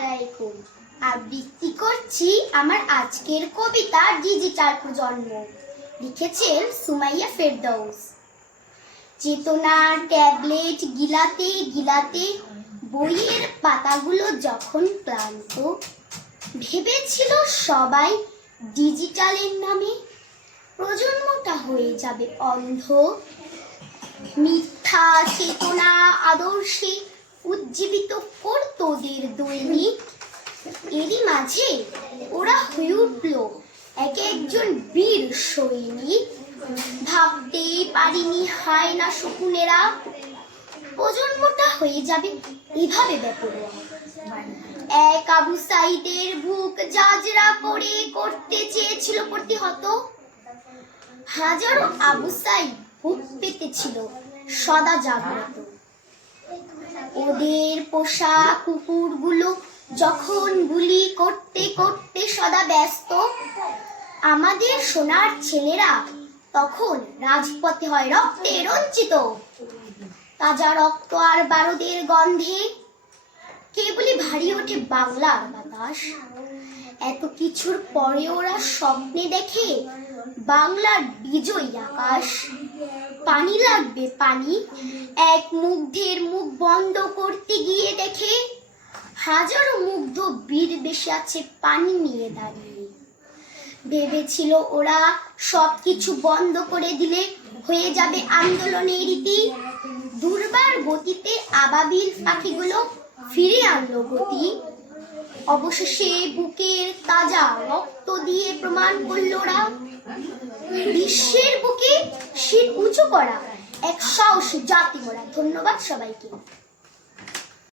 আলাইকুম। আবৃত্তি করছি? আমার আজকের কবিতা ডিজিটাল প্রজন্ম লিখেছেন সুমাইয়া ফেরদৌস। চেতনা ট্যাবলেট গিলাতে গিলাতে বইয়ের পাতাগুলো যখন ক্লান্ত, ভেবেছিল সবাই ডিজিটালের নামে প্রজন্মটা হয়ে যাবে অন্ধ। মিথ্যা চেতনা আদর্শে উজ্জীবিত করতো ওদের দৈনিক। এরই মাঝে ওরা হয়ে উঠল এক একজন বীর সৈনিক। ভাবতে পারিনি, হয় না শকুনেরা। প্রজন্মটা হয়ে যাবে এভাবে ব্যাপরোয়া এক আবু সাইদের বুক জাজরা পড়ে করতে চেয়েছিল প্রতিহত। হাজারো আবু সাইদ বুক পেতেছিল সদা জাগ্রত। ওদের পোষা কুকুরগুলো যখন গুলি করতে করতে সদা ব্যস্ত, আমাদের সোনার ছেলেরা তখন রাজপথে হয় রক্তে রঞ্চিত তাজা রক্ত আর বারুদের গন্ধে কে কেবলই ভারী ওঠে বাংলার বাতাস। এত কিছুর পরে ওরা স্বপ্নে দেখে বাংলার বিজয়ী আকাশ। পানি লাগবে, পানি। এক মুগ্ধের মুখ বন্ধ করতে গিয়ে দেখে হাজারো মুগ্ধ বীর বেশে আছে পানি নিয়ে দাঁড়িয়ে। ভেবেছিল ওরা সব কিছু বন্ধ করে দিলে হয়ে যাবে আন্দোলনের রীতি। দুর্বার গতিতে আবাবিল পাখিগুলো ফিরে আনলো গতি। অবশেষে বুকের তাজা রক্ত দিয়ে প্রমাণ করল ওরা। বিশ্বের বুকে শির উঁচু করা। এক সাহসী জাতি মোরা ধন্যবাদ সবাইকে।